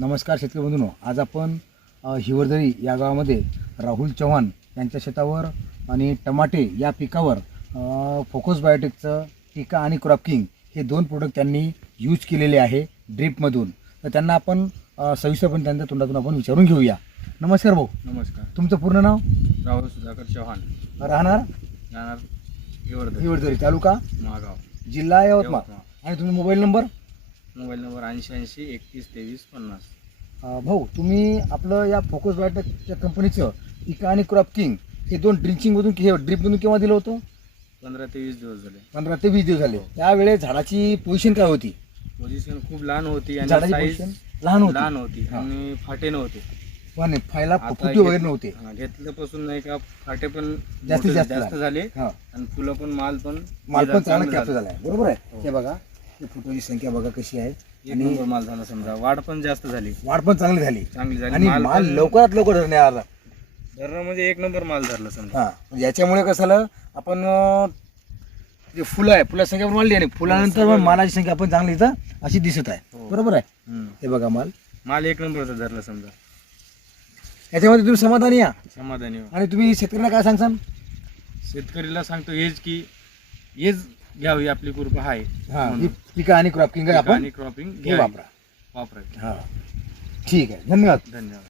नमस्कार शेतकरी बंधूंनो, आज आपण हिवरदरी या गावामध्ये राहुल चव्हाण यांच्या शेतावर आणि टमाटे या पिकावर फोकस बायोटेकचं टिका आणि क्रॉप किंग हे दोन प्रोडक्ट त्यांनी यूज केलेले आहे ड्रिपमधून. तर त्यांना आपण सविस्तरपणे त्यांच्या तोंडातून आपण विचारून घेऊया. नमस्कार भाऊ. नमस्कार. तुमचं पूर्ण नाव? राहुल सुधाकर चव्हाण, राहणार हिवरदरी, तालुका महागाव, जिल्हा यवतमाळ. आणि तुम्ही मोबाईल नंबर? Mobile number 8080 31 23 50. भाऊ, तुम्ही आपलं या फोकस बायोटेकच्या कंपनीचं टिका आणि क्रॉप किंग हे दोन ड्रिंचिंगमधून ड्रिपमधून केव्हा दिलं होतं? 15 ते 20 दिवस झाले. 15 ते 20 दिवस झाले. त्यावेळेस झाडाची पोझिशन काय होती? पोझिशन खूप लहान होती आणि झाडाची साईज पोझिशन लहान होती हा. आणि फाटे नव्हते. पण फायला आता फुटे वगैरे नव्हते. घेतल्यापासून नाही का फाटे पण जास्तीत जास्त जास्त झाले हा. आणि फुलं पण माल पण चांगला कॅप्चर झालाय. बरोबर आहे. हो. हे बघा, हे फुटाची संख्या बघा कशी आहे एक आणि नंबर माल झाला. समजा वाढ पण जास्त झाली, वाढ पण चांगली झाली आणि माल माल पण लवकरात लवकर धरण्यात आला. धरणं म्हणजे एक नंबर माल धरला समजा. हा, म्हणजे याच्यामुळे कसं झालं, आपण जे फुलं आहे फुला संख्या पण वाढली आणि फुलानंतर पण मालाची संख्या पण चांगली इथं अशी दिसत आहे. हो. बरोबर आहे. हे बघा, माल एक नंबरचा धरला समजा. याच्यामध्ये तुम्ही समाधानी या समाधानी हो. आणि तुम्ही शेतकऱ्यांना काय सांगसान? शेतकरीला सांगतो हेच की हेच घ्यावी, आपली कृपा आहे. हा, म्हणून. ही टिका आणि क्रॉप किंग आपण आणि क्रॉपिंग हे वापरा. वापरायचं. हा, ठीक आहे. धन्यवाद. धन्यवाद.